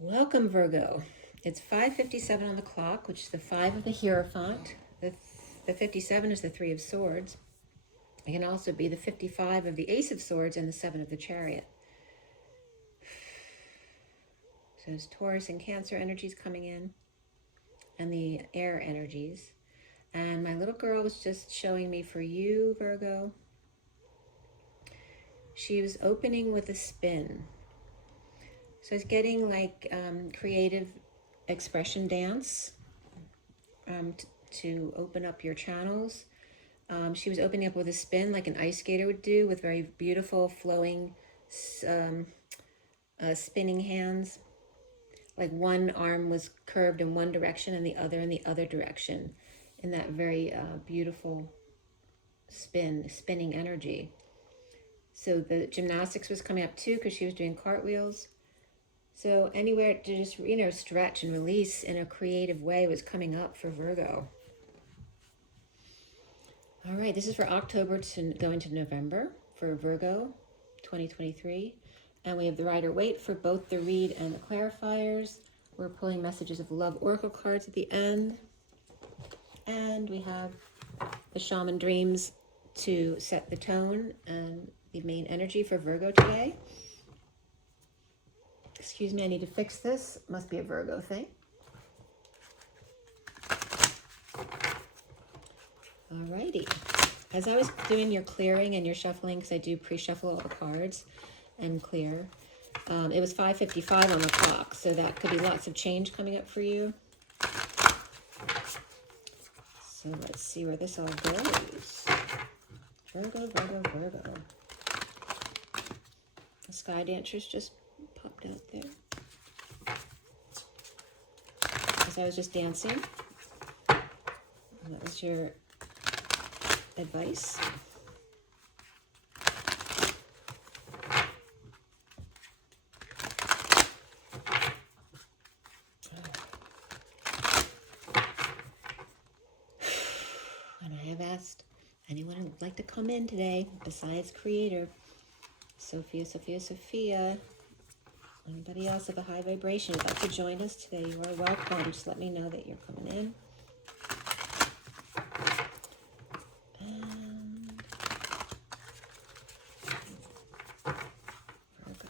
Welcome, Virgo. It's 5:57 on the clock, which is the 5 of the Hierophant. The 57 is the 3 of Swords. It can also be the 55 of the Ace of Swords and the 7 of the Chariot. So there's Taurus and Cancer energies coming in, and the air energies. And my little girl was just showing me for you, Virgo. She was opening with a spin. So it's getting like creative expression dance to open up your channels. She was opening up with a spin like an ice skater would do, with very beautiful flowing spinning hands. Like one arm was curved in one direction and the other in the other direction, in that very beautiful spinning energy. So the gymnastics was coming up too, because she was doing cartwheels. So anywhere to just, stretch and release in a creative way was coming up for Virgo. All right, this is for October to go into November for Virgo 2023. And we have the Rider-Waite for both the read and the clarifiers. We're pulling messages of love oracle cards at the end. And we have the Shaman Dreams to set the tone and the main energy for Virgo today. Excuse me, I need to fix this. Must be a Virgo thing. Alrighty. As I was doing your clearing and your shuffling, because I do pre-shuffle all the cards and clear, it was 5:55 on the clock, so that could be lots of change coming up for you. So let's see where this all goes. Virgo, Virgo, Virgo. The Sky Dancers just popped out there. As I was just dancing. And that was your advice. And I have asked anyone who would like to come in today, besides Creator, Sophia, anybody else of a high vibration who'd like to join us today, you are welcome. Just let me know that you're coming in. And Virgo.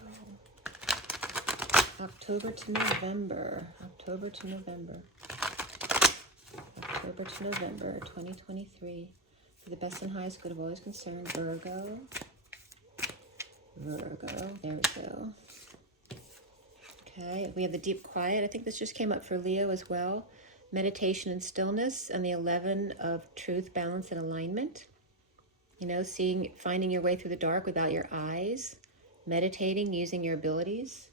October to November. October to November 2023. For the best and highest good of all is concerned, Virgo. Virgo, there we go. Okay, we have the deep quiet. I think this just came up for Leo as well. Meditation and stillness, and the 11 of truth, balance, and alignment. Finding your way through the dark without your eyes. Meditating, using your abilities.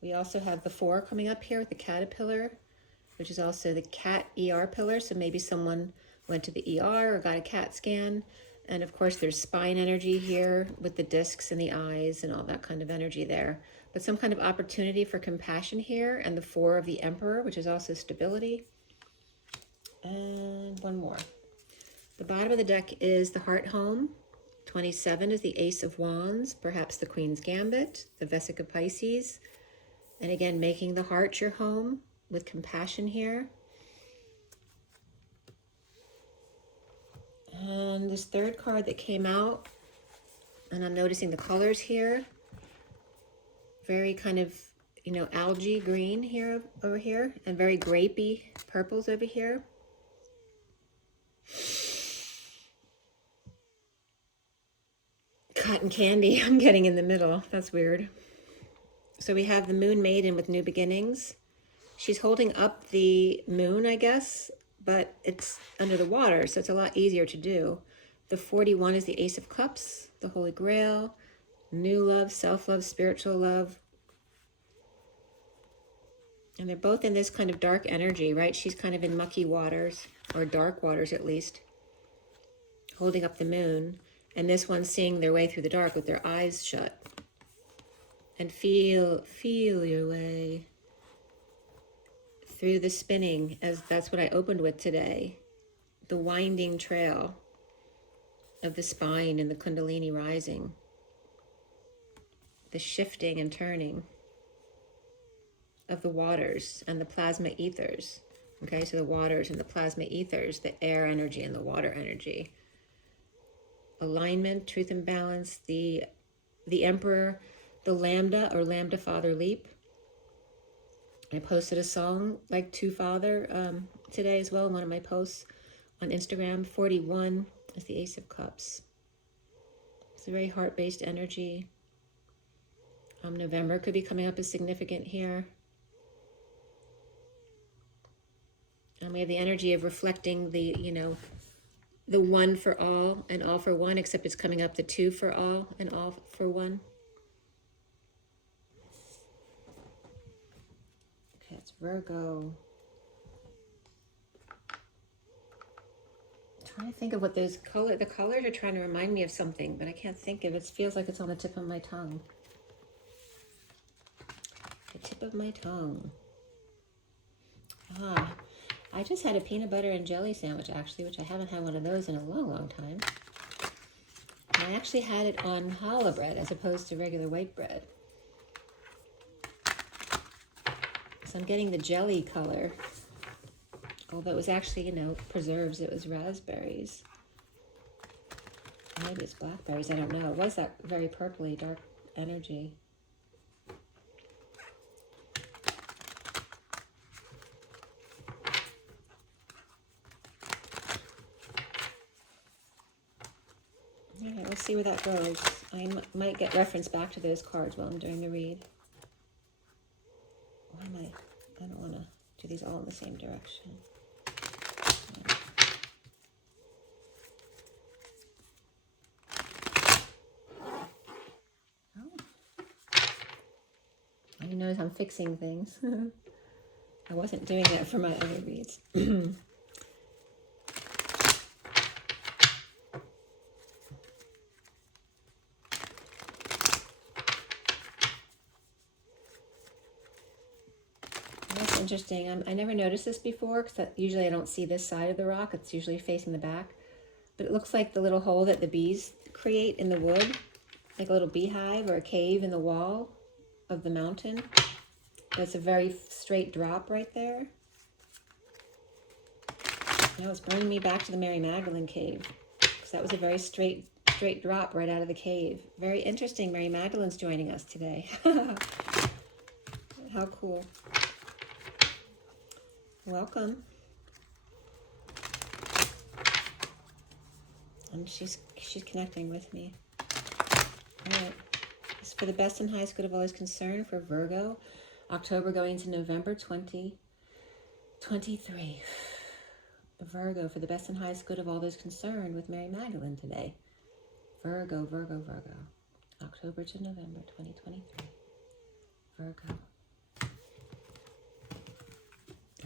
We also have the 4 coming up here with the caterpillar, which is also the cat ER pillar. So maybe someone went to the ER or got a CAT scan. And of course, there's spine energy here with the discs and the eyes and all that kind of energy there. But some kind of opportunity for compassion here. And the 4 of the Emperor, which is also stability. And one more. The bottom of the deck is the Heart Home. 27 is the Ace of Wands, perhaps the Queen's Gambit, the Vesica Pisces. And again, making the heart your home with compassion here. And this third card that came out, and I'm noticing the colors here, very kind of, algae green here, over here, and very grapey purples over here. Cotton candy, I'm getting in the middle. That's weird. So we have the Moon Maiden with new beginnings. She's holding up the moon, I guess, but it's under the water, so it's a lot easier to do. The 41 is the Ace of Cups, the Holy Grail, new love, self-love, spiritual love. And they're both in this kind of dark energy, right? She's kind of in mucky waters, or dark waters at least, holding up the moon. And this one's seeing their way through the dark with their eyes shut. And feel your way through the spinning, as that's what I opened with today. The winding trail of the spine and the Kundalini rising. The shifting and turning of the waters and the plasma ethers. Okay, so the waters and the plasma ethers, the air energy and the water energy. Alignment, truth and balance, the Emperor, the Lambda or Lambda Father Leap. I posted a song like to Father today as well in one of my posts on Instagram. 41 is the Ace of Cups. It's a very heart-based energy. November could be coming up as significant here. And we have the energy of reflecting the, you know, the one for all and all for one, except it's coming up the two for all and all for one. Okay, it's Virgo. I'm trying to think of what those the colors are trying to remind me of something, but I can't think of it. It feels like it's on the tip of my tongue. The tip of my tongue. I just had a peanut butter and jelly sandwich, actually, which I haven't had one of those in a long, long time. And I actually had it on challah bread as opposed to regular white bread. So I'm getting the jelly color. Although it was actually, you know, preserves. It was raspberries. Maybe it's blackberries. I don't know. It was that very purpley, dark energy. All right, let's see where that goes. I might get reference back to those cards while I'm doing the read. Why am I don't want to do these all in the same direction. You notice I'm fixing things. I wasn't doing that for my other reads. That's interesting. I never noticed this before because usually I don't see this side of the rock. It's usually facing the back. But it looks like the little hole that the bees create in the wood, like a little beehive or a cave in the wall of the mountain. That's a very straight drop right there. Now it's bringing me back to the Mary Magdalene cave, because that was a very straight drop right out of the cave. Very interesting. Mary Magdalene's joining us today. How cool. Welcome. And she's connecting with me. All right. This is for the best and highest good of all is concerned for Virgo. October going to November 2023. Virgo, for the best and highest good of all those concerned with Mary Magdalene today. Virgo, Virgo, Virgo. October to November 2023. Virgo.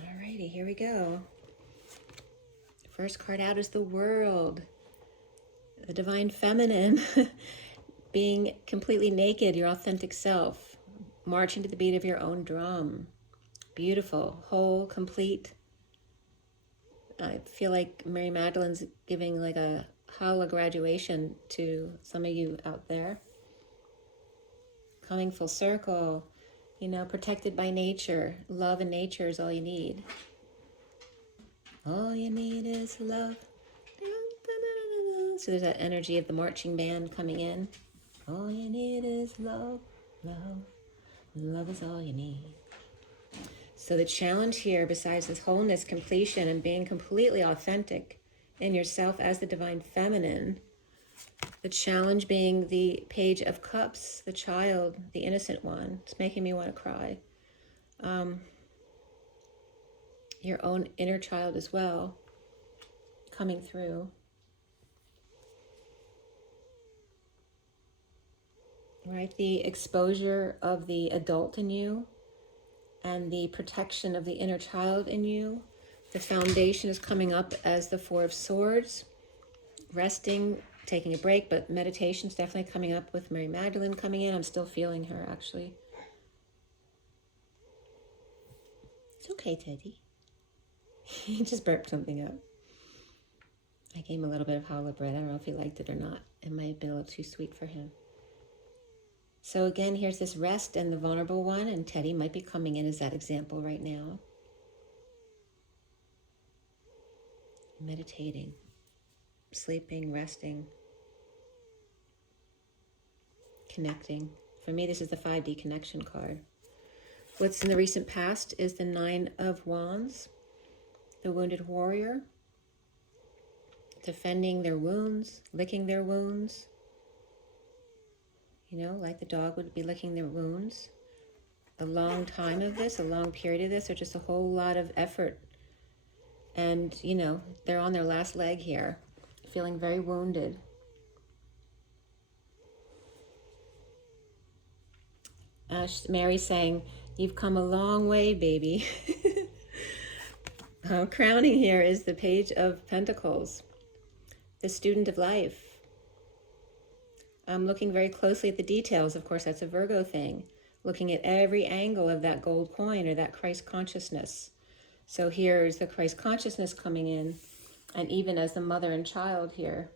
Alrighty, here we go. First card out is the World. The Divine Feminine. Being completely naked, your authentic self. Marching to the beat of your own drum. Beautiful, whole, complete. I feel like Mary Magdalene's giving like a challah graduation to some of you out there. Coming full circle, you know, protected by nature. Love and nature is all you need. All you need is love. So there's that energy of the marching band coming in. All you need is love, love. Love is all you need. So the challenge here, besides this wholeness, completion, and being completely authentic in yourself as the Divine Feminine, the challenge being the Page of Cups, the child, the innocent one. It's making me want to cry. Your own inner child as well, coming through. Right, the exposure of the adult in you and the protection of the inner child in you. The foundation is coming up as the Four of Swords. Resting, taking a break, but meditation is definitely coming up with Mary Magdalene coming in. I'm still feeling her, actually. It's okay, Teddy. He just burped something up. I gave him a little bit of challah bread. I don't know if he liked it or not. It might have been a little too sweet for him. So again, here's this rest and the vulnerable one, and Teddy might be coming in as that example right now. Meditating, sleeping, resting, connecting. For me, this is the 5D connection card. What's in the recent past is the 9 of Wands, the wounded warrior, defending their wounds, licking their wounds. You know, like the dog would be licking their wounds. A long time of this, a long period of this, or just a whole lot of effort. And, you know, they're on their last leg here, feeling very wounded. Mary's saying, you've come a long way, baby. Crowning here is the Page of Pentacles, the student of life. I'm looking very closely at the details. Of course, that's a Virgo thing. Looking at every angle of that gold coin or that Christ consciousness. So here's the Christ consciousness coming in, and even as the mother and child here.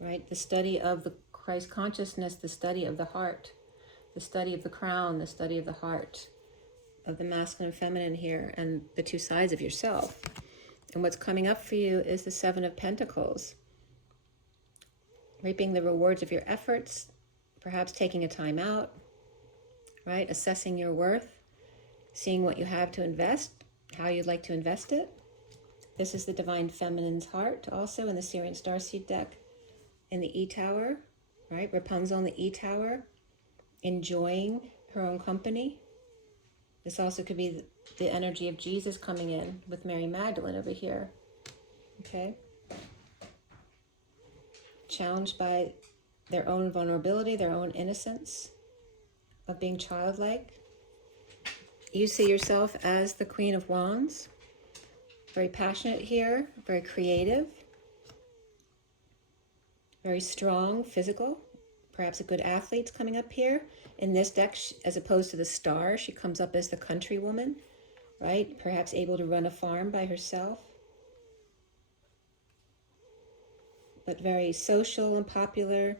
Right? The study of the Christ consciousness, the study of the heart, the study of the crown, the study of the heart, of the masculine and feminine here, and the two sides of yourself. And what's coming up for you is the 7 of Pentacles. Reaping the rewards of your efforts, perhaps taking a time out, right? Assessing your worth, seeing what you have to invest, how you'd like to invest it. This is the Divine Feminine's heart, also in the SIRIAN Starseed deck, in the E-Tower, right? Rapunzel in the E-Tower, enjoying her own company. This also could be the energy of Jesus coming in with Mary Magdalene over here, okay? Challenged by their own vulnerability, their own innocence of being childlike. You see yourself as the Queen of Wands, very passionate here, very creative, very strong, physical, perhaps a good athlete's coming up here. In this deck, as opposed to the star, she comes up as the country woman, right? Perhaps able to run a farm by herself. But very social and popular.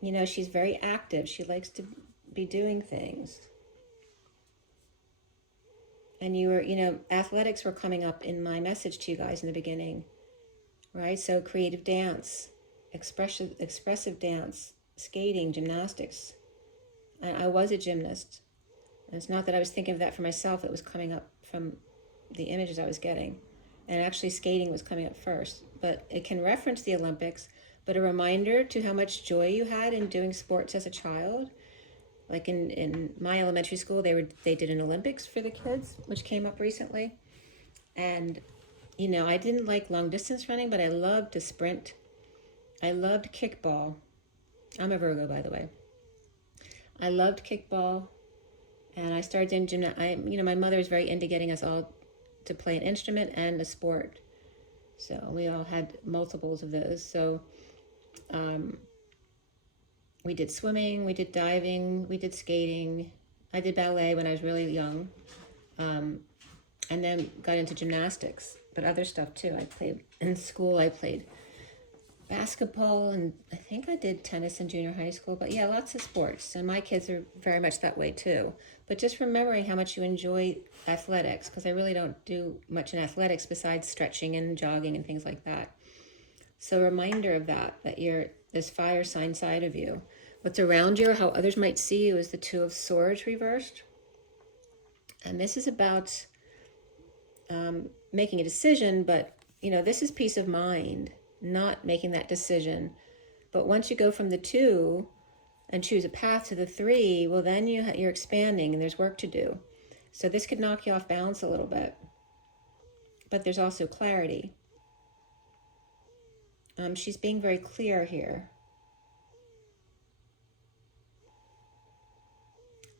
You know, she's very active. She likes to be doing things. And you were, you know, athletics were coming up in my message to you guys in the beginning, right? So creative dance, expressive dance, skating, gymnastics. I was a gymnast. And it's not that I was thinking of that for myself. It was coming up from the images I was getting. And actually skating was coming up first. But it can reference the Olympics, but a reminder to how much joy you had in doing sports as a child. Like in my elementary school, they did an Olympics for the kids, which came up recently. And, you know, I didn't like long distance running, but I loved to sprint. I loved kickball. I'm a Virgo, by the way. I loved kickball, and I started doing gymnastics. You know, my mother was very into getting us all to play an instrument and a sport. So we all had multiples of those. So we did swimming, we did diving, we did skating. I did ballet when I was really young, and then got into gymnastics, but other stuff too. I played in school. I played basketball, and I think I did tennis in junior high school. But yeah, lots of sports, and my kids are very much that way too. But just remembering how much you enjoy athletics, because I really don't do much in athletics besides stretching and jogging and things like that. So a reminder of that you're this fire sign side of you. What's around you or how others might see you is the 2 of Swords reversed. And this is about making a decision, but, you know, this is peace of mind, not making that decision. But once you go from the 2 and choose a path to the 3, well, then you're expanding and there's work to do. So this could knock you off balance a little bit. But there's also clarity. She's being very clear here.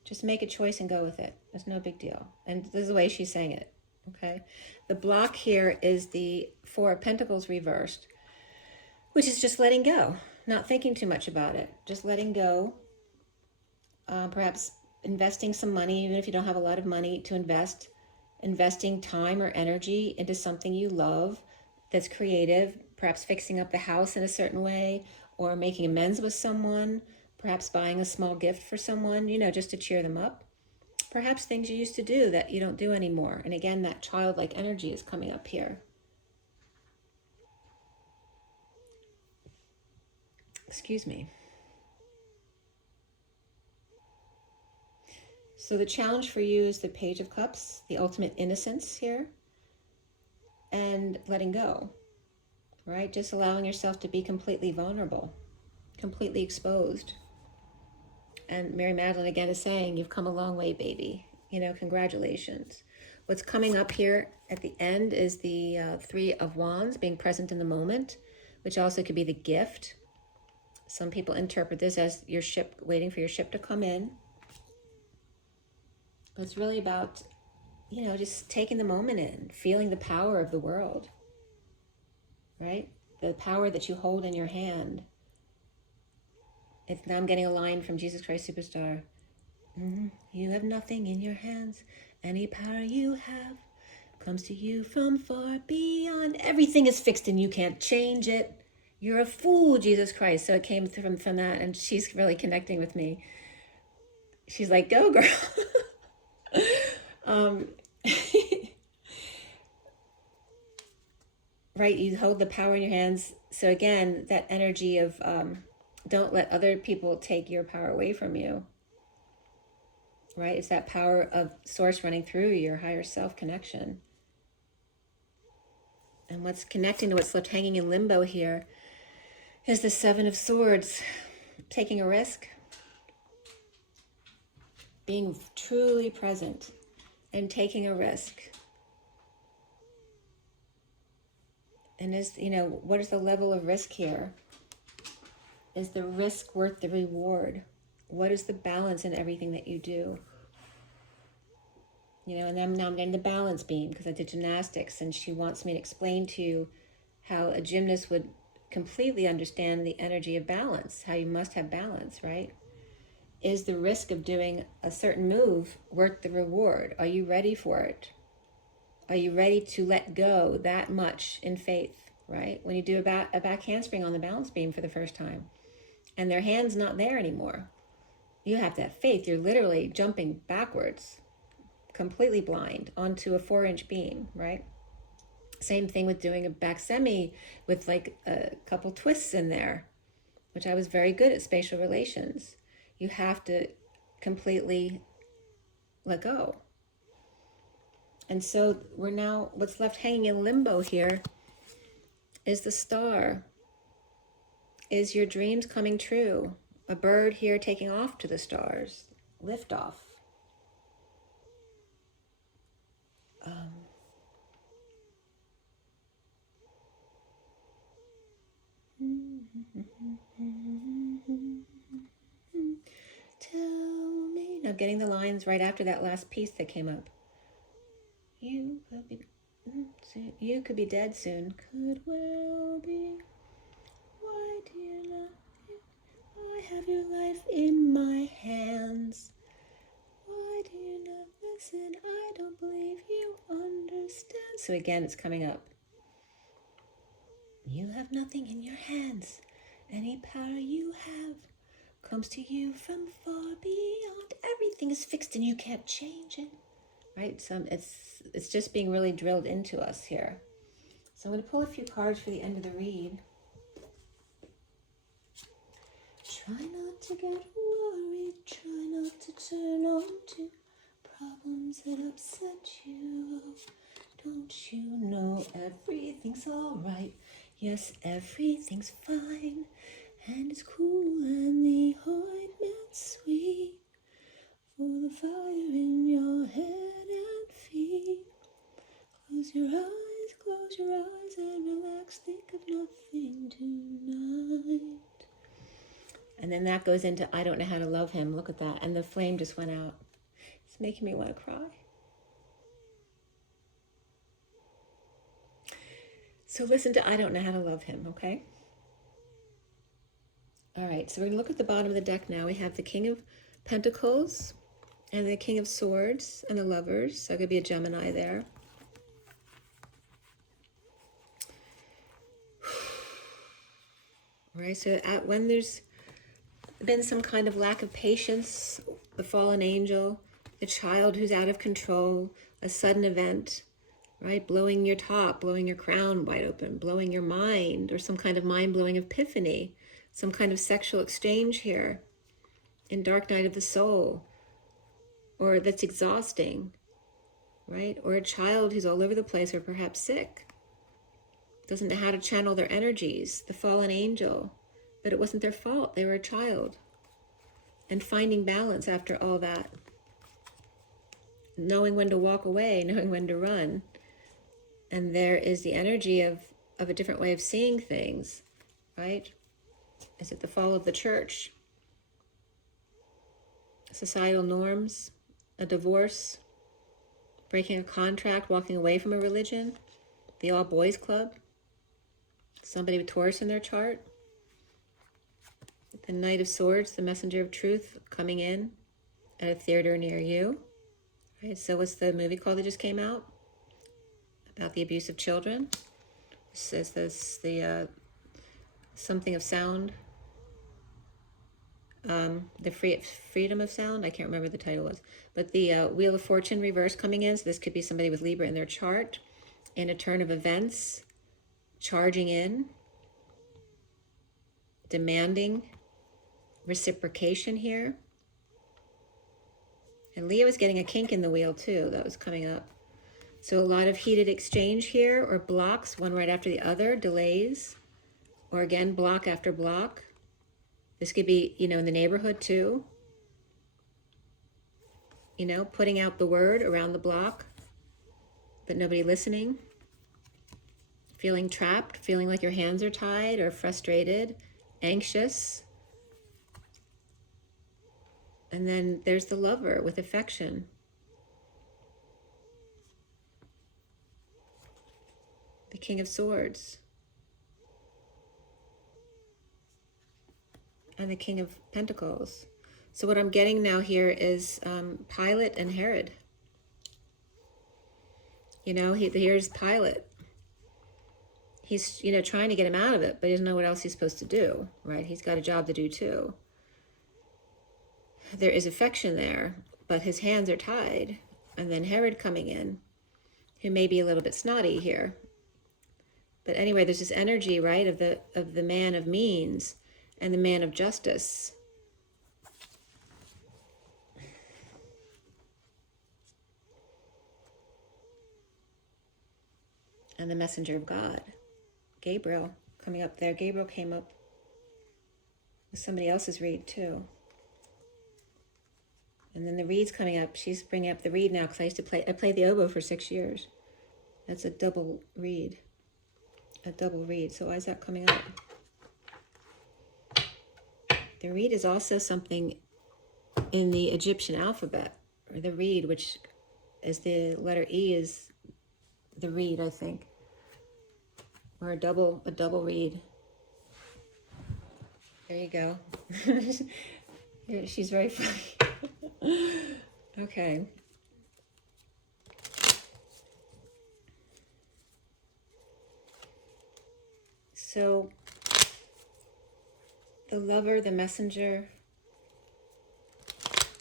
Just make a choice and go with it. It's no big deal. And this is the way she's saying it, okay? The block here is the 4 of Pentacles reversed, which is just letting go, not thinking too much about it, just letting go. Perhaps investing some money, even if you don't have a lot of money to invest, investing time or energy into something you love that's creative, perhaps fixing up the house in a certain way, or making amends with someone, perhaps buying a small gift for someone, you know, just to cheer them up. Perhaps things you used to do that you don't do anymore. And again, that childlike energy is coming up here. Excuse me. So the challenge for you is the Page of Cups, the ultimate innocence here, and letting go, right? Just allowing yourself to be completely vulnerable, completely exposed. And Mary Magdalene again is saying, you've come a long way, baby. You know, congratulations. What's coming up here at the end is the Three of Wands, being present in the moment, which also could be the gift. Some people interpret this as your ship, waiting for your ship to come in. But it's really about, you know, just taking the moment in, feeling the power of the world, right? The power that you hold in your hand. Now I'm getting a line from Jesus Christ Superstar. You have nothing in your hands. Any power you have comes to you from far beyond. Everything is fixed and you can't change it. You're a fool, Jesus Christ. So it came from that, and she's really connecting with me. She's like, go, girl. Right, you hold the power in your hands. So again, that energy of don't let other people take your power away from you. Right, it's that power of source running through your higher self connection. And what's connecting to what's left hanging in limbo here is the Seven of Swords, taking a risk, being truly present and taking a risk. And is, you know, what is the level of risk here? Is the risk worth the reward? What is the balance in everything that you do? You know, and now I'm getting the balance beam because I did gymnastics, and she wants me to explain to you how a gymnast would completely understand the energy of balance, how you must have balance, right? Is the risk of doing a certain move worth the reward? Are you ready for it? Are you ready to let go that much in faith, right? When you do a back handspring on the balance beam for the first time and their hand's not there anymore, you have to have faith. You're literally jumping backwards, completely blind, onto a 4-inch beam, right? Same thing with doing a back semi with like a couple twists in there, which I was very good at spatial relations. You have to completely let go. And so we're now, what's left hanging in limbo here is the Star. Is your dreams coming true? A bird here taking off to the stars. Lift off. Tell me. Now getting the lines right after that last piece that came up. You could be dead soon. Could well be. Why do you love me? I have your life in my hands. Why do you not listen? I don't believe you understand. So again, it's coming up. You have nothing in your hands. Any power you have comes to you from far beyond. Everything is fixed and you can't change it. Right? So it's just being really drilled into us here. So I'm going to pull a few cards for the end of the read. Try not to get worried. Try not to turn on to problems that upset you. Don't you know everything's all right? Yes, everything's fine. And it's cool and the ointment's sweet. For the fire in your head and feet. Close your eyes and relax. Think of nothing tonight. And then that goes into I don't know how to love him. Look at that. And the flame just went out. It's making me want to cry. So listen to I don't know how to love him, okay? All right, so we're going to look at the bottom of the deck now. We have the King of Pentacles And the King of Swords and the Lovers. So it could be a Gemini there. Right, so when there's been some kind of lack of patience, the fallen angel, a child who's out of control, a sudden event, right? Blowing your top, blowing your crown wide open, blowing your mind, or some kind of mind-blowing epiphany, some kind of sexual exchange here in Dark Night of the Soul, or that's exhausting, right? Or a child who's all over the place, or perhaps sick, doesn't know how to channel their energies, the fallen angel, but it wasn't their fault, they were a child. And finding balance after all that, knowing when to walk away, knowing when to run. And there is the energy of a different way of seeing things, right? Is it the fall of the church? Societal norms, a divorce, breaking a contract, walking away from a religion, the all boys club, somebody with Taurus in their chart, the Knight of Swords, the messenger of truth, coming in at a theater near you. Right, so what's the movie called that just came out about the abuse of children? It says this, the something of sound, the freedom of sound. I can't remember what the title was, but the Wheel of Fortune reverse coming in. So this could be somebody with Libra in their chart, in a turn of events, charging in, demanding reciprocation here. And Leo is getting a kink in the wheel too. That was coming up. So a lot of heated exchange here, or blocks, one right after the other, delays, or again, block after block. This could be, you know, in the neighborhood too. You know, putting out the word around the block, but nobody listening. Feeling trapped, feeling like your hands are tied, or frustrated, anxious. And then there's the Lover with affection. The King of Swords. And the King of Pentacles. So what I'm getting now here is Pilate and Herod. You know, here's Pilate. He's, you know, trying to get him out of it, but he doesn't know what else he's supposed to do, right? He's got a job to do too. There is affection there, but his hands are tied. And then Herod coming in, who may be a little bit snotty here. But anyway, there's this energy, right, of the man of means and the man of justice. And the messenger of God, Gabriel, coming up there. Gabriel came up with somebody else's read too. And then the reed's coming up. She's bringing up the reed now because I played the oboe for 6 years. That's a double reed. A double reed. So why is that coming up? The reed is also something in the Egyptian alphabet, or the reed, which is the letter E is the reed, I think. Or a double reed. There you go. She's very funny. Okay. So the Lover, the messenger,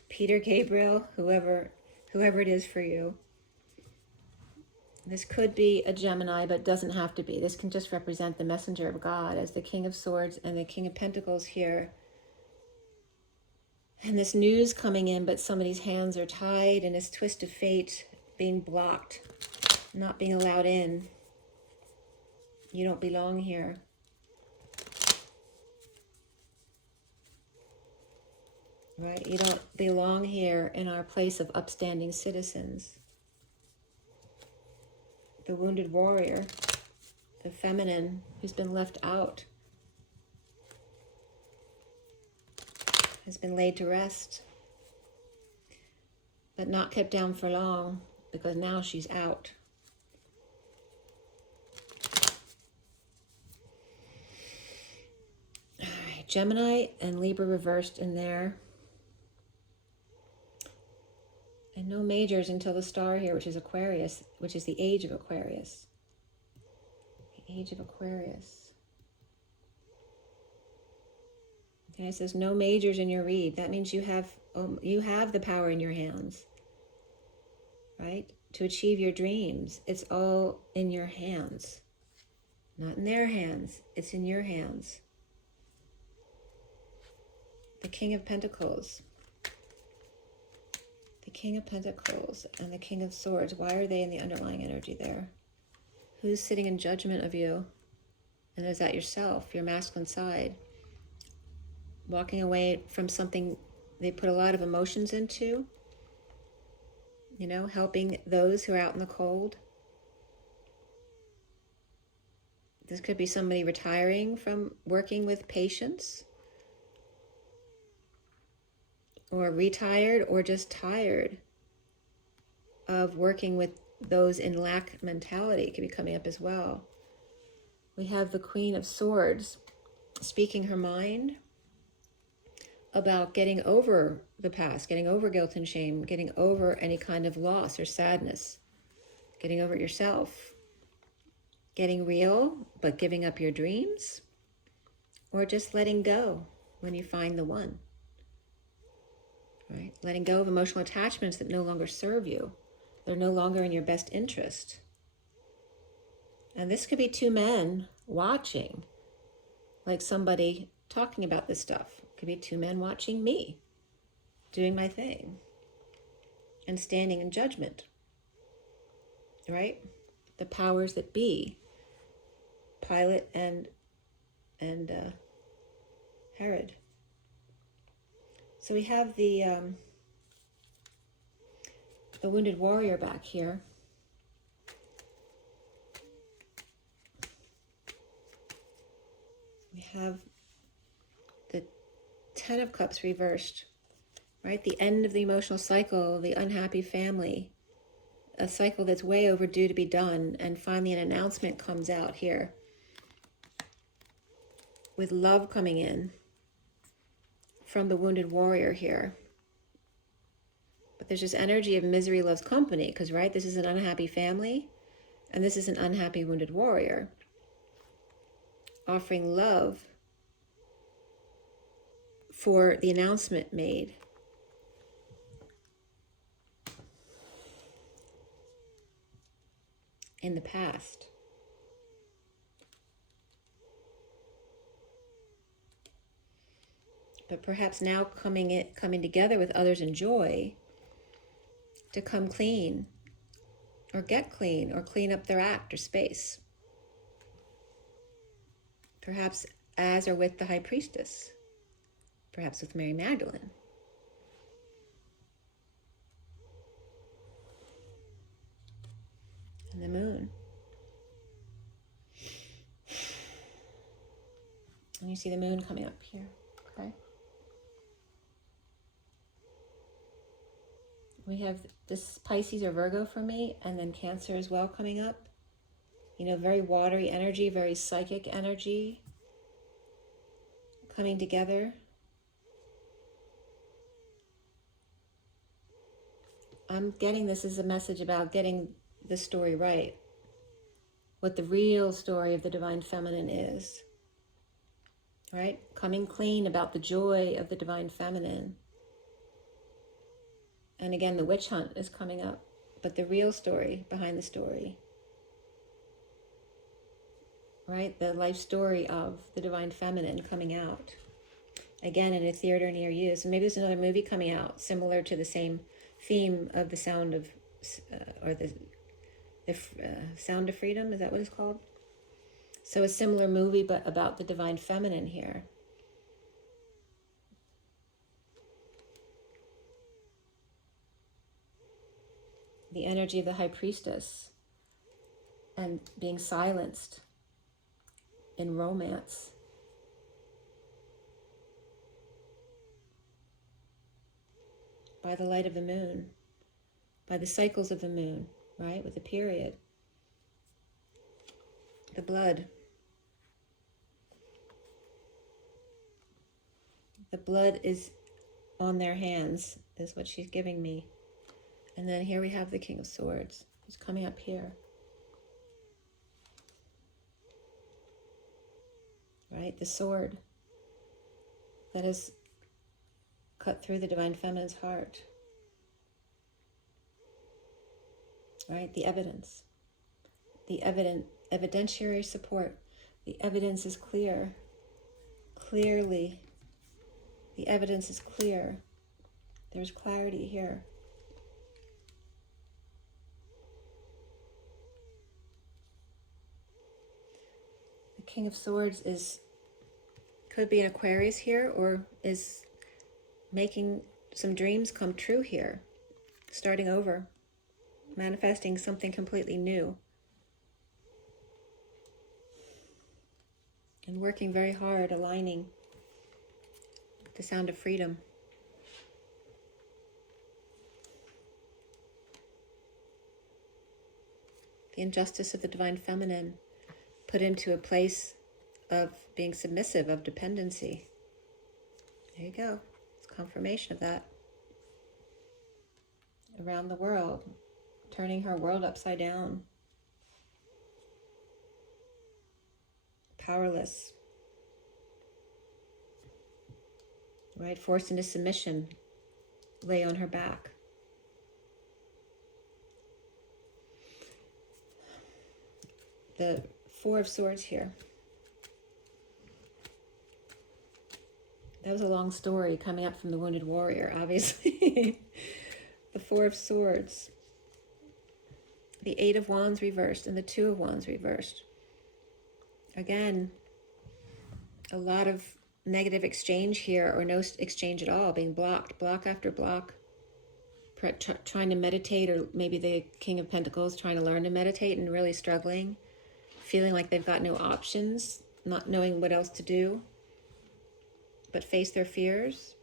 Peter, Gabriel, whoever it is for you. This could be a Gemini, but doesn't have to be. This can just represent the messenger of God as the King of Swords and the King of Pentacles here. And this news coming in, but somebody's hands are tied, and this twist of fate being blocked, not being allowed in. You don't belong here. Right? You don't belong here in our place of upstanding citizens. The wounded warrior, the feminine who's been left out, has been laid to rest, but not kept down for long, because now she's out. All right, Gemini and Libra reversed in there. No majors until the star here, which is Aquarius, which is the age of Aquarius. The age of Aquarius. Okay, it says no majors in your read. That means you have the power in your hands, right? To achieve your dreams. It's all in your hands. Not in their hands. It's in your hands. The King of Pentacles. The King of Pentacles and the King of Swords. Why are they in the underlying energy there? Who's sitting in judgment of you? And is that yourself, your masculine side? Walking away from something they put a lot of emotions into. You know, helping those who are out in the cold. This could be somebody retiring from working with patients. Or retired, or just tired of working with those in lack mentality. It could be coming up as well. We have the Queen of Swords speaking her mind about getting over the past, getting over guilt and shame, getting over any kind of loss or sadness, getting over it yourself, getting real, but giving up your dreams, or just letting go when you find the one. Right? Letting go of emotional attachments that no longer serve you. They're no longer in your best interest. And this could be two men watching, like somebody talking about this stuff. It could be two men watching me, doing my thing, and standing in judgment. Right? The powers that be, Pilate and Herod. So we have the wounded warrior back here. We have the 10 of Cups reversed, right? The end of the emotional cycle, the unhappy family, a cycle that's way overdue to be done, and finally an announcement comes out here with love coming in from the wounded warrior here. But there's this energy of misery loves company, because, right, this is an unhappy family, and this is an unhappy wounded warrior offering love for the announcement made. In the past. But perhaps now coming together with others in joy to come clean, or get clean, or clean up their act or space. Perhaps as or with the High Priestess. Perhaps with Mary Magdalene. And the moon. And you see the moon coming up here, okay? We have this Pisces or Virgo for me, and then Cancer as well coming up. You know, very watery energy, very psychic energy coming together. I'm getting this as a message about getting the story right. What the real story of the Divine Feminine is. Right? Coming clean about the joy of the Divine Feminine. And again, the witch hunt is coming up, but the real story behind the story. Right? The life story of the Divine Feminine coming out. Again, in a theater near you. So maybe there's another movie coming out similar to the same theme of the Sound of, or the Sound of Freedom, is that what it's called? So a similar movie, but about the Divine Feminine here. The energy of the High Priestess and being silenced in romance. By the light of the moon, by the cycles of the moon, right, with the period. The blood. The blood is on their hands, is what she's giving me. And then here we have the King of Swords, who's coming up here. Right? The sword that has cut through the Divine Feminine's heart. Right? The evidence. The evidentiary support. The evidence is clear. Clearly. The evidence is clear. There's clarity here. The King of Swords could be an Aquarius here, or is making some dreams come true here. Starting over. Manifesting something completely new. And working very hard, aligning with the sound of freedom. The injustice of the Divine Feminine put into a place of being submissive, of dependency. There you go. It's confirmation of that. Around the world, turning her world upside down. Powerless. Right? Forced into submission. Lay on her back. The Four of Swords here. That was a long story coming up from the Wounded Warrior, obviously. The Four of Swords. The Eight of Wands reversed and the Two of Wands reversed. Again, a lot of negative exchange here, or no exchange at all, being blocked, block after block. Trying to meditate, or maybe the King of Pentacles trying to learn to meditate and really struggling. Feeling like they've got no options, not knowing what else to do, but face their fears.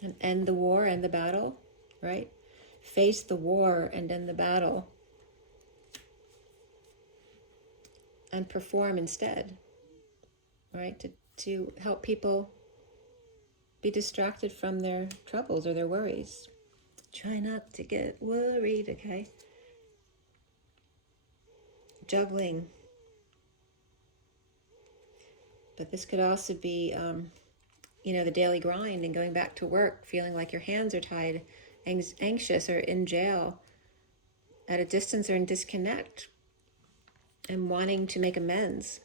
And end the war, end the battle, right? Face the war and end the battle. And perform instead, right? To help people be distracted from their troubles or their worries. Try not to get worried, okay? Juggling. But this could also be, the daily grind and going back to work, feeling like your hands are tied, anxious or in jail, at a distance or in disconnect, and wanting to make amends.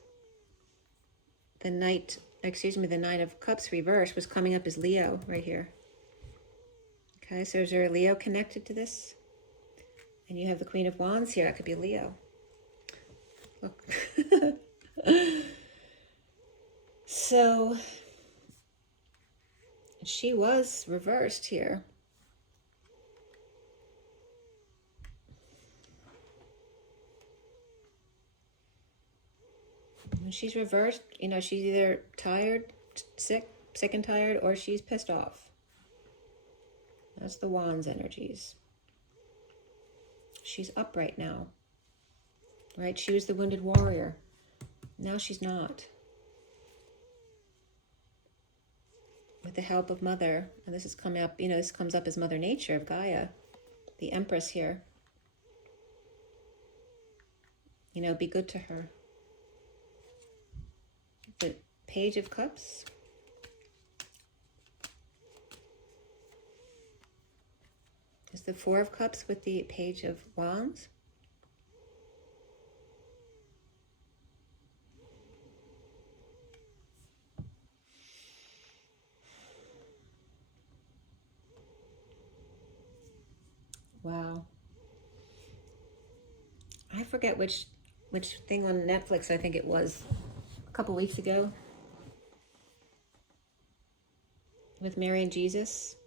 The Knight of Cups reversed was coming up as Leo right here. Okay, so is there a Leo connected to this? And you have the Queen of Wands here. That could be Leo. Look. So she was reversed here. When she's reversed, she's either tired, sick and tired, or she's pissed off. That's the Wands energies. She's upright now. Right? She was the Wounded Warrior. Now she's not. With the help of Mother, and this is coming up, this comes up as Mother Nature of Gaia, the Empress here. Be good to her. The Page of Cups. Is the Four of Cups with the Page of Wands. Wow. I forget which thing on Netflix I think it was a couple weeks ago with Mary and Jesus.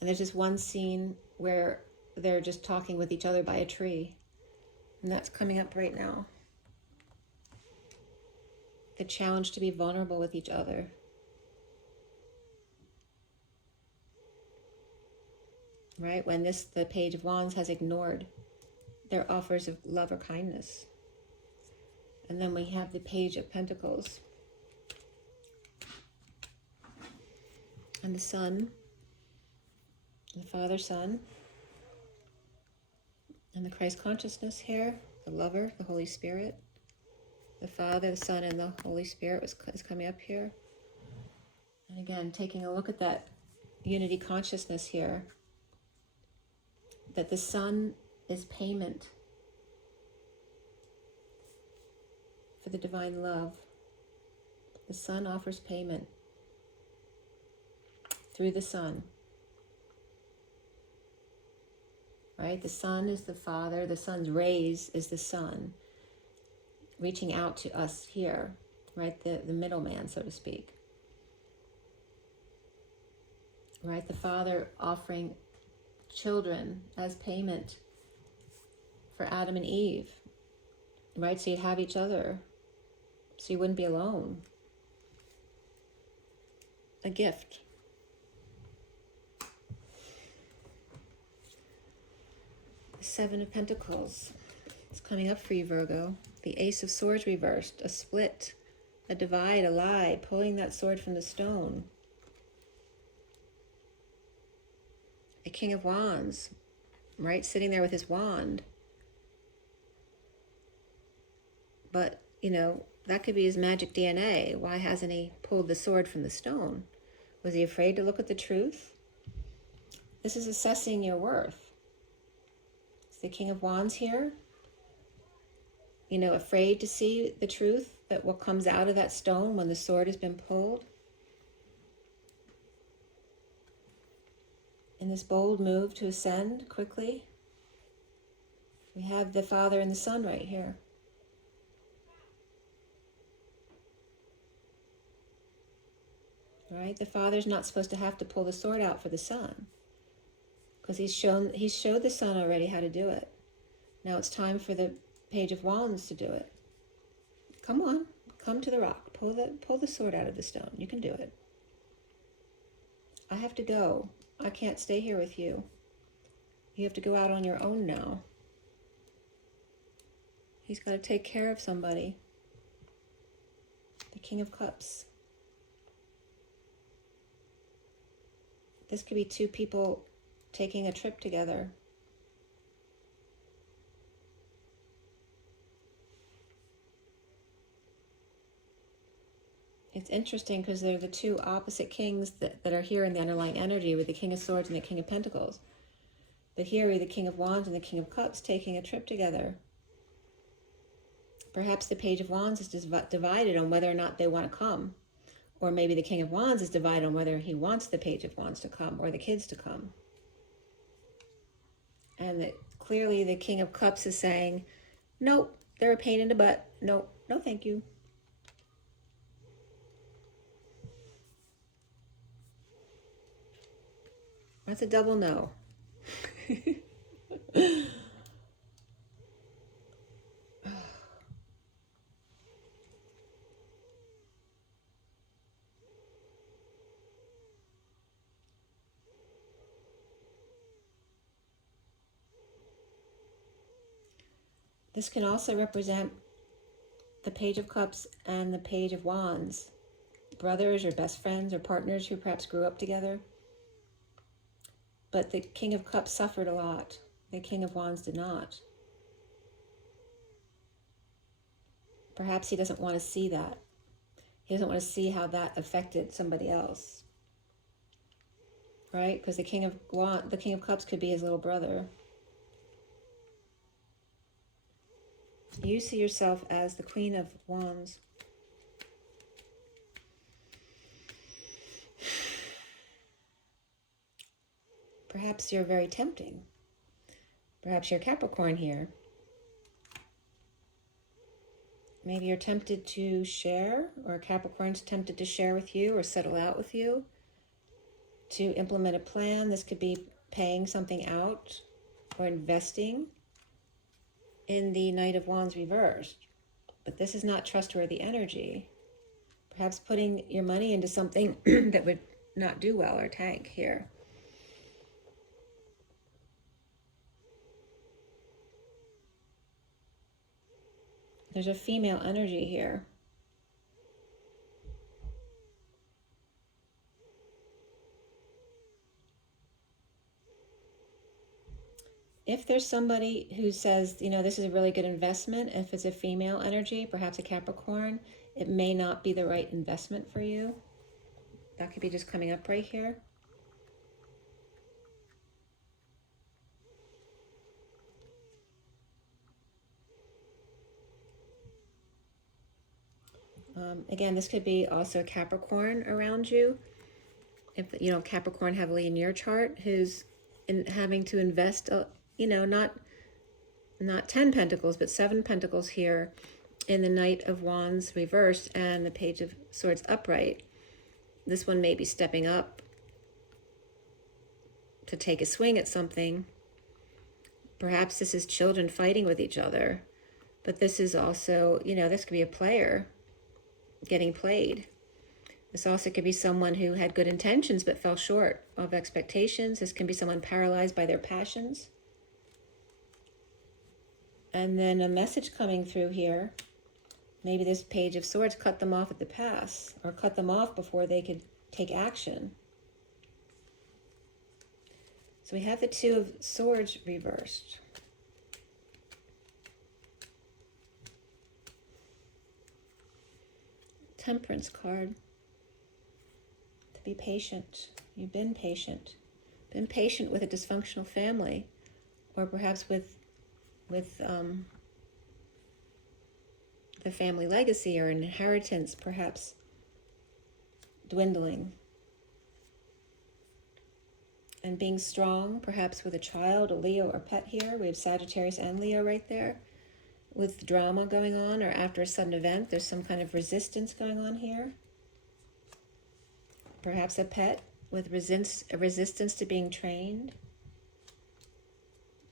And there's this one scene where they're just talking with each other by a tree. And that's coming up right now. The challenge to be vulnerable with each other. Right? When the Page of Wands has ignored their offers of love or kindness. And then we have the Page of Pentacles. And the Sun. The Father, Son, and the Christ consciousness here, the lover, the Holy Spirit. The Father, the Son, and the Holy Spirit is coming up here. And again, taking a look at that unity consciousness here, that the Son is payment for the divine love. The Son offers payment through the Son. Right? The Son is the Father, the Son's rays is the Son, reaching out to us here, right? The middleman, so to speak. Right? The Father offering children as payment for Adam and Eve, right? So you'd have each other, so you wouldn't be alone. A gift. The Seven of Pentacles. It's coming up for you, Virgo. The Ace of Swords reversed. A split, a divide, a lie, pulling that sword from the stone. A King of Wands, right? Sitting there with his wand. But, you know, that could be his magic DNA. Why hasn't he pulled the sword from the stone? Was he afraid to look at the truth? This is assessing your worth. It's the King of Wands here. You know, afraid to see the truth, that what comes out of that stone when the sword has been pulled. In this bold move to ascend quickly, we have the Father and the Son right here. Right? The Father's not supposed to have to pull the sword out for the Son, because he's showed the Son already how to do it. Now it's time for the Page of Wands to do it. Come on, come to the rock. Pull the sword out of the stone. You can do it. I have to go. I can't stay here with you. You have to go out on your own now. He's got to take care of somebody. The King of Cups. This could be two people taking a trip together. It's interesting because they're the two opposite kings that are here in the underlying energy, with the King of Swords and the King of Pentacles. But here we have the King of Wands and the King of Cups taking a trip together. Perhaps the Page of Wands is divided on whether or not they want to come. Or maybe the King of Wands is divided on whether he wants the Page of Wands to come or the kids to come. And clearly the King of Cups is saying, nope, they're a pain in the butt. Nope, no thank you. That's a double no. This can also represent the Page of Cups and the Page of Wands. Brothers or best friends or partners who perhaps grew up together. But the King of Cups suffered a lot. The King of Wands did not. Perhaps he doesn't want to see that. He doesn't want to see how that affected somebody else. Right? Because the King of Cups could be his little brother. You see yourself as the Queen of Wands. Perhaps you're very tempting. Perhaps you're Capricorn here. Maybe you're tempted to share, or Capricorn's tempted to share with you or settle out with you, to implement a plan. This could be paying something out or investing in the Knight of Wands reversed. But this is not trustworthy energy. Perhaps putting your money into something that would not do well or tank here. There's a female energy here. If there's somebody who says, you know, this is a really good investment, if it's a female energy, perhaps a Capricorn, it may not be the right investment for you. That could be just coming up right here. Again, this could be also a Capricorn around you. If, you know, Capricorn heavily in your chart, who's having to invest, you know, not 10 Pentacles, but 7 Pentacles here in the Knight of Wands reversed and the Page of Swords upright. This one may be stepping up to take a swing at something. Perhaps this is children fighting with each other, but this is also, you know, this could be a player getting played. This also could be someone who had good intentions but fell short of expectations. This can be someone paralyzed by their passions. And then a message coming through here. Maybe this Page of Swords cut them off at the pass, or cut them off before they could take action. So we have the Two of Swords reversed. Temperance card. To be patient. You've been patient. Been patient with a dysfunctional family, or perhaps with the family legacy or inheritance perhaps dwindling. And being strong, perhaps with a child, a Leo or pet here. We have Sagittarius and Leo right there. With drama going on, or after a sudden event, there's some kind of resistance going on here. Perhaps a pet with resistance to being trained.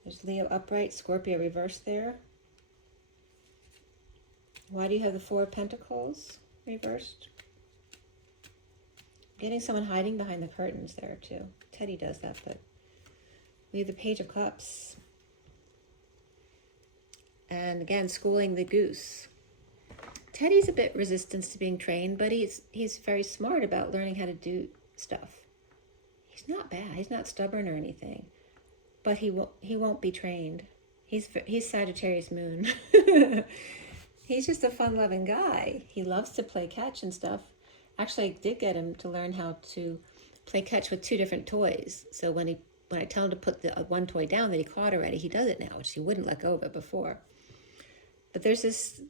There's Leo upright, Scorpio reversed there. Why do you have the Four of Pentacles reversed? Getting someone hiding behind the curtains there too. Teddy does that, but we have the Page of Cups. And again, schooling the goose. Teddy's a bit resistant to being trained, but he's very smart about learning how to do stuff. He's not bad. He's not stubborn or anything, but he won't be trained. He's Sagittarius moon. He's just a fun-loving guy. He loves to play catch and stuff. Actually, I did get him to learn how to play catch with 2 different toys. So when I tell him to put the one toy down that he caught already, he does it now, which he wouldn't let go of it before. But there's this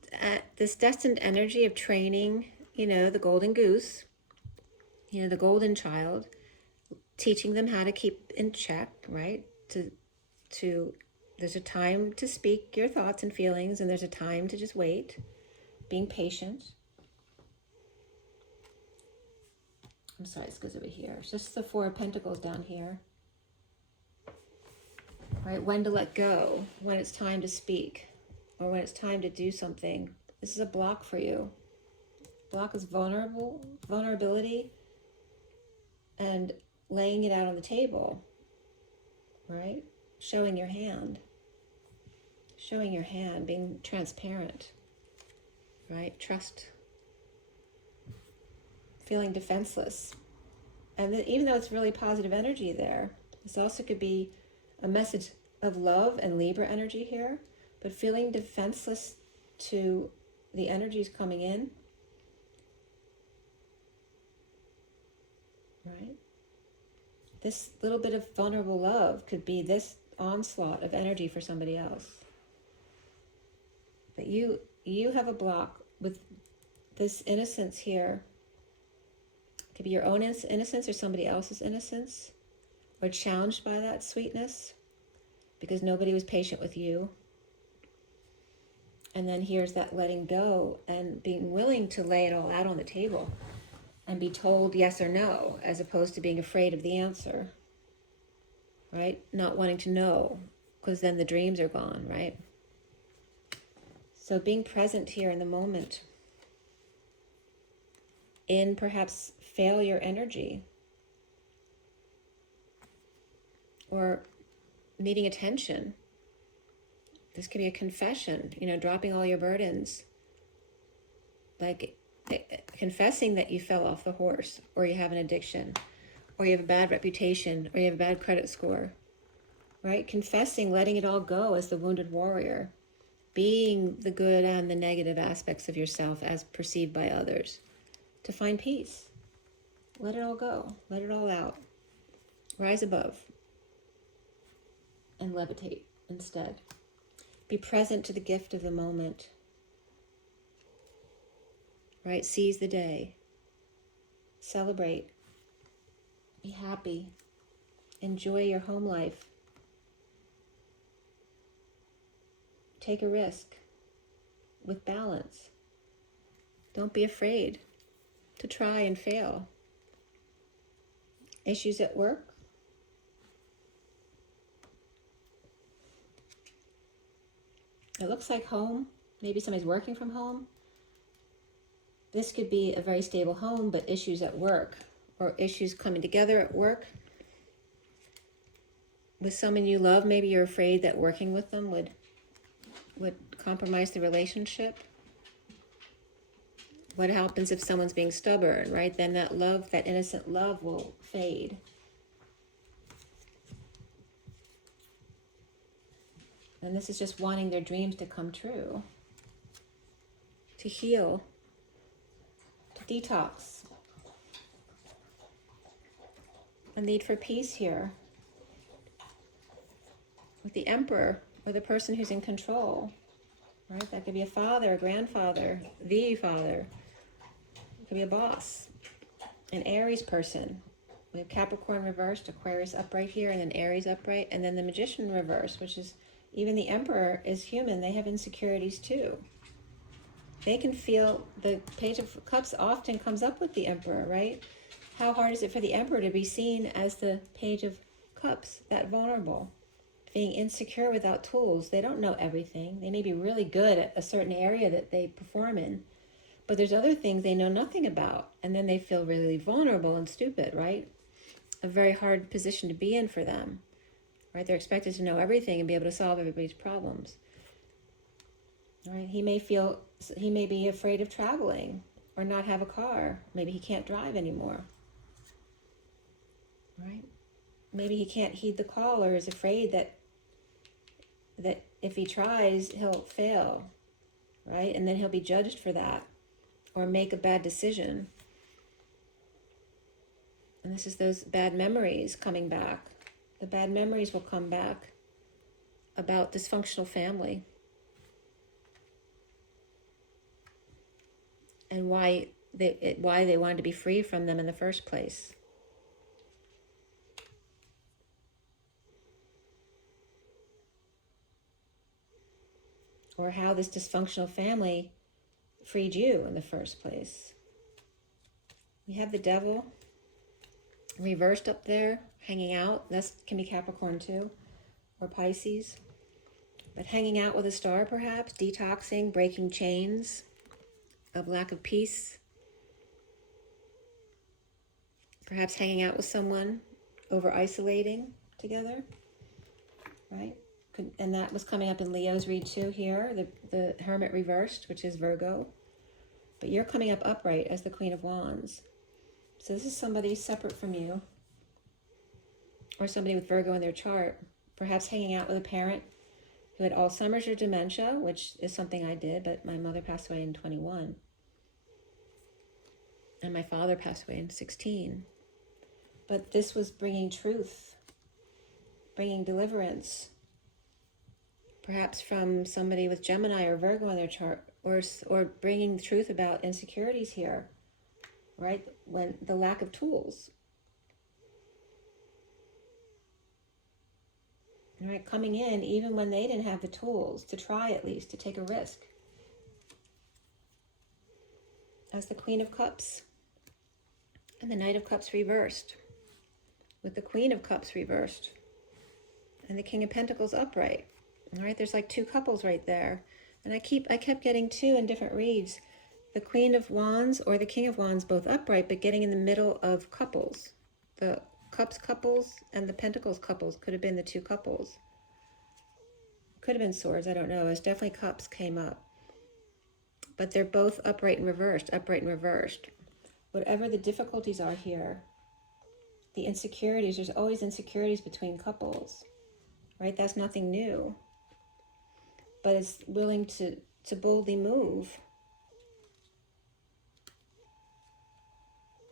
destined energy of training, you know, the golden goose, you know, the golden child, teaching them how to keep in check, right? There's a time to speak your thoughts and feelings, and there's a time to just wait, being patient. I'm sorry, this goes over here. It's just the Four of Pentacles down here. Right, when to let go, when it's time to speak, or when it's time to do something. This is a block for you. Block is vulnerability, and laying it out on the table, right? Showing your hand, being transparent, right? Trust, feeling defenseless. And even though it's really positive energy there, this also could be a message of love and Libra energy here, but feeling defenseless to the energies coming in, right? This little bit of vulnerable love could be this onslaught of energy for somebody else. But you have a block with this innocence here. It could be your own innocence or somebody else's innocence, or challenged by that sweetness because nobody was patient with you. And then here's that letting go and being willing to lay it all out on the table and be told yes or no, as opposed to being afraid of the answer, right? Not wanting to know, because then the dreams are gone, right? So being present here in the moment, in perhaps failure energy, or needing attention. This could be a confession, you know, dropping all your burdens, like confessing that you fell off the horse, or you have an addiction, or you have a bad reputation, or you have a bad credit score, right? Confessing, letting it all go as the wounded warrior, being the good and the negative aspects of yourself as perceived by others, to find peace. Let it all go. Let it all out. Rise above and levitate instead. Be present to the gift of the moment, right? Seize the day. Celebrate. Be happy. Enjoy your home life. Take a risk with balance. Don't be afraid to try and fail. Issues at work? It looks like home. Maybe somebody's working from home. This could be a very stable home, but issues at work or issues coming together at work. With someone you love, maybe you're afraid that working with them would compromise the relationship. What happens if someone's being stubborn, right? Then that love, that innocent love will fade. And this is just wanting their dreams to come true, to heal, to detox. A need for peace here. With the Emperor, or the person who's in control, right? That could be a father, a grandfather, the father. It could be a boss, an Aries person. We have Capricorn reversed, Aquarius upright here, and then Aries upright, and then the Magician reversed, which is, even the Emperor is human. They have insecurities too. They can feel, the Page of Cups often comes up with the Emperor, right? How hard is it for the Emperor to be seen as the Page of Cups, that vulnerable, being insecure without tools? They don't know everything. They may be really good at a certain area that they perform in, but there's other things they know nothing about, and then they feel really vulnerable and stupid, right? A very hard position to be in for them. Right, they're expected to know everything and be able to solve everybody's problems. Right, he may be afraid of traveling or not have a car. Maybe he can't drive anymore. Right, maybe he can't heed the call or is afraid that if he tries, he'll fail. Right, and then he'll be judged for that or make a bad decision. And this is those bad memories coming back. The bad memories will come back about dysfunctional family and why they wanted to be free from them in the first place. Or how this dysfunctional family freed you in the first place. We have the Devil reversed up there, hanging out. This can be Capricorn too, or Pisces. But hanging out with a star perhaps, detoxing, breaking chains of lack of peace. Perhaps hanging out with someone, over isolating together, right? And that was coming up in Leo's read too here, the Hermit reversed, which is Virgo. But you're coming up upright as the Queen of Wands. So this is somebody separate from you, or somebody with Virgo in their chart, perhaps hanging out with a parent who had Alzheimer's or dementia, which is something I did, but my mother passed away in 21. And my father passed away in 16. But this was bringing truth, bringing deliverance, perhaps from somebody with Gemini or Virgo in their chart, or bringing the truth about insecurities here. Right? When the lack of tools. Right? Coming in even when they didn't have the tools to try, at least to take a risk. As the Queen of Cups and the Knight of Cups reversed, with the Queen of Cups reversed and the King of Pentacles upright. All right, there's like two couples right there, and I kept getting two in different reads. The Queen of Wands or the King of Wands both upright, but getting in the middle of couples. The Cups couples and the Pentacles couples could have been the two couples. Could have been swords, I don't know. It was definitely Cups came up. But they're both upright and reversed, upright and reversed. Whatever the difficulties are here, the insecurities, there's always insecurities between couples. right? That's nothing new, but is willing to boldly move,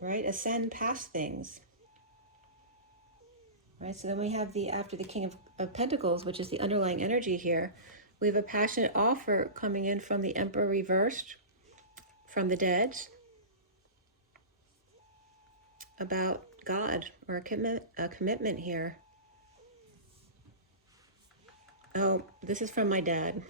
right? Ascend past things, right? So then we have after the King of Pentacles, which is the underlying energy here, we have a passionate offer coming in from the Emperor reversed, from the dead, about God, or a commitment here. Oh, this is from my dad.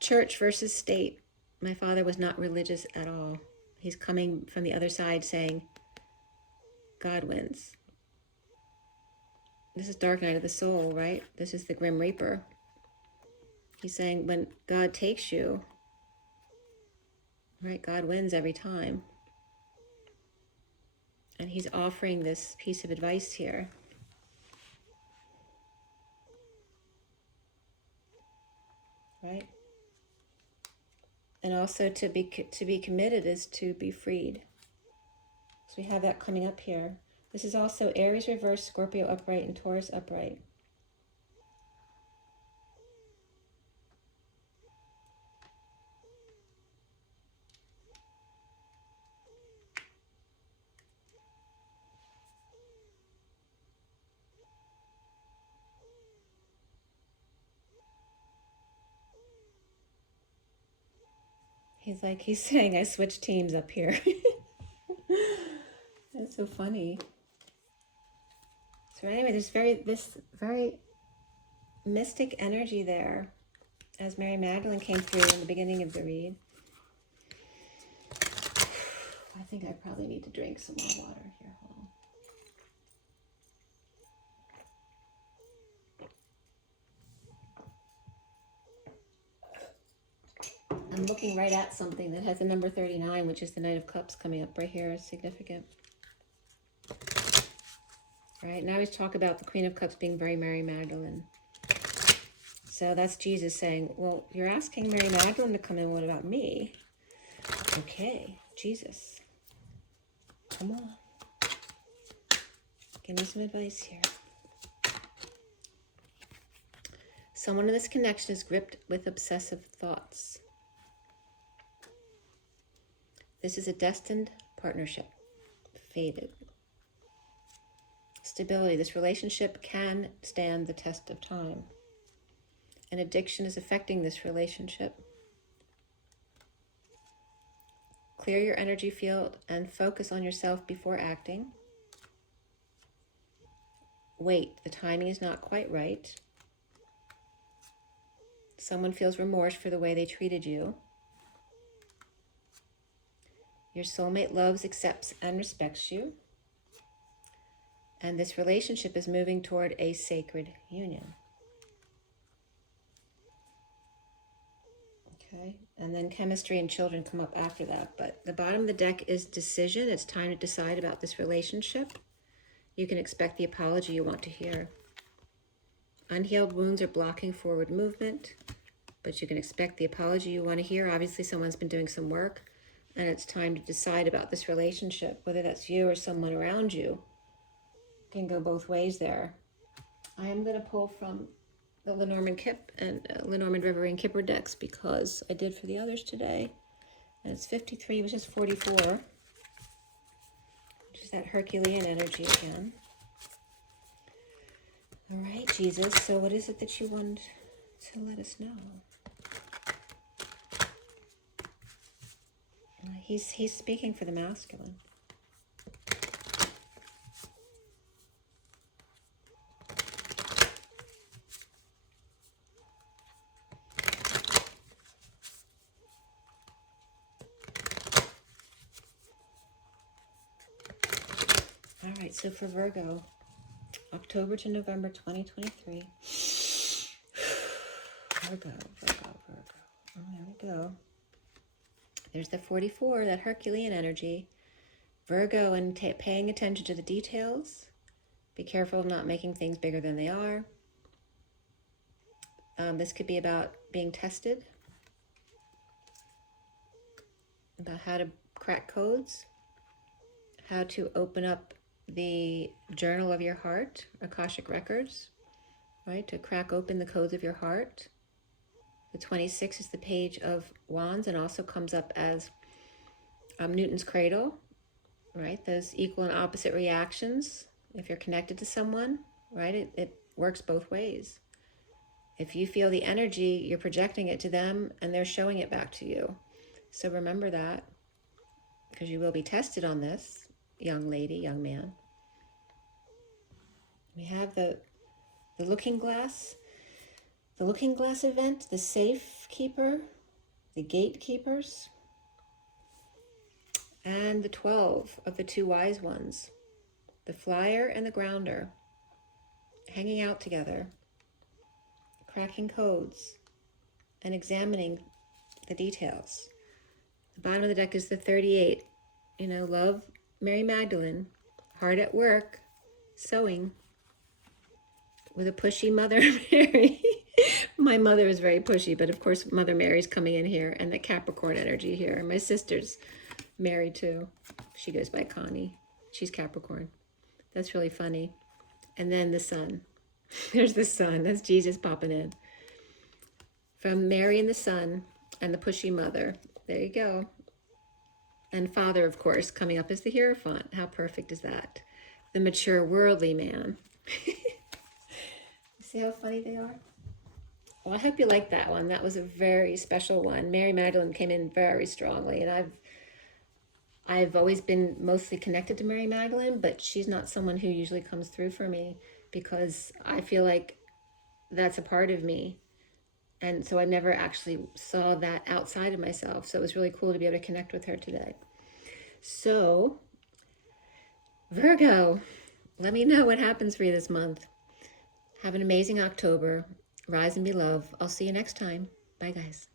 Church versus state. My father was not religious at all. He's coming from the other side saying, God wins. This is Dark Night of the Soul, right? This is the Grim Reaper. He's saying when God takes you, right, God wins every time. And he's offering this piece of advice here. Right? And also to be committed is to be freed. So we have that coming up here. This is also Aries reverse, Scorpio upright, and Taurus upright. He's saying, I switched teams up here. That's so funny. So anyway, there's this very mystic energy there, as Mary Magdalene came through in the beginning of the read. I think I probably need to drink some more water here. Hold on. I'm looking right at something that has the number 39, which is the Knight of Cups coming up right here. It's significant. Right, now he's talking about the Queen of Cups being very Mary Magdalene. So that's Jesus saying, well, you're asking Mary Magdalene to come in, what about me? Okay, Jesus, come on. Give me some advice here. Someone in this connection is gripped with obsessive thoughts. This is a destined partnership. Fated. Stability. This relationship can stand the test of time. An addiction is affecting this relationship. Clear your energy field and focus on yourself before acting. Wait, the timing is not quite right. Someone feels remorse for the way they treated you. Your soulmate loves, accepts, and respects you. And this relationship is moving toward a sacred union. Okay, and then chemistry and children come up after that. But the bottom of the deck is decision. It's time to decide about this relationship. You can expect the apology you want to hear. Unhealed wounds are blocking forward movement, but you can expect the apology you want to hear. Obviously, someone's been doing some work, and it's time to decide about this relationship, whether that's you or someone around you. Can go both ways there. I am going to pull from the Lenormand Lenormand, Reverie, and Kipper decks because I did for the others today. And it's 53, which is 44, which is that Herculean energy again. All right, Jesus, so what is it that you want to let us know? He's speaking for the masculine. All right, so for Virgo, October to November 2023. Virgo. Oh, there we go. There's the 44, that Herculean energy. Virgo, and paying attention to the details. Be careful of not making things bigger than they are. This could be about being tested, about how to crack codes, how to open up the journal of your heart, Akashic Records, right? To crack open the codes of your heart. The 26 is the Page of Wands and also comes up as Newton's Cradle, right? Those equal and opposite reactions. If you're connected to someone, right? It works both ways. If you feel the energy, you're projecting it to them and they're showing it back to you. So remember that, because you will be tested on this, young lady, young man. We have the looking glass event, the safe keeper, the gatekeepers, and the 12 of the two wise ones, the flyer and the grounder, hanging out together, cracking codes, and examining the details. The bottom of the deck is the 38. You know, love Mary Magdalene, hard at work, sewing, with a pushy Mother Mary. My mother is very pushy, but of course Mother Mary's coming in here, and the Capricorn energy here. And my sister's married too. She goes by Connie. She's Capricorn. That's really funny. And then the sun. There's the sun. That's Jesus popping in. From Mary and the Sun and the pushy mother. There you go. And Father, of course, coming up as the Hierophant. How perfect is that? The mature worldly man. See how funny they are? Well, I hope you liked that one. That was a very special one. Mary Magdalene came in very strongly, and I've always been mostly connected to Mary Magdalene, but she's not someone who usually comes through for me because I feel like that's a part of me. And so I never actually saw that outside of myself. So it was really cool to be able to connect with her today. So, Virgo, let me know what happens for you this month. Have an amazing October. Rise and be love. I'll see you next time. Bye, guys.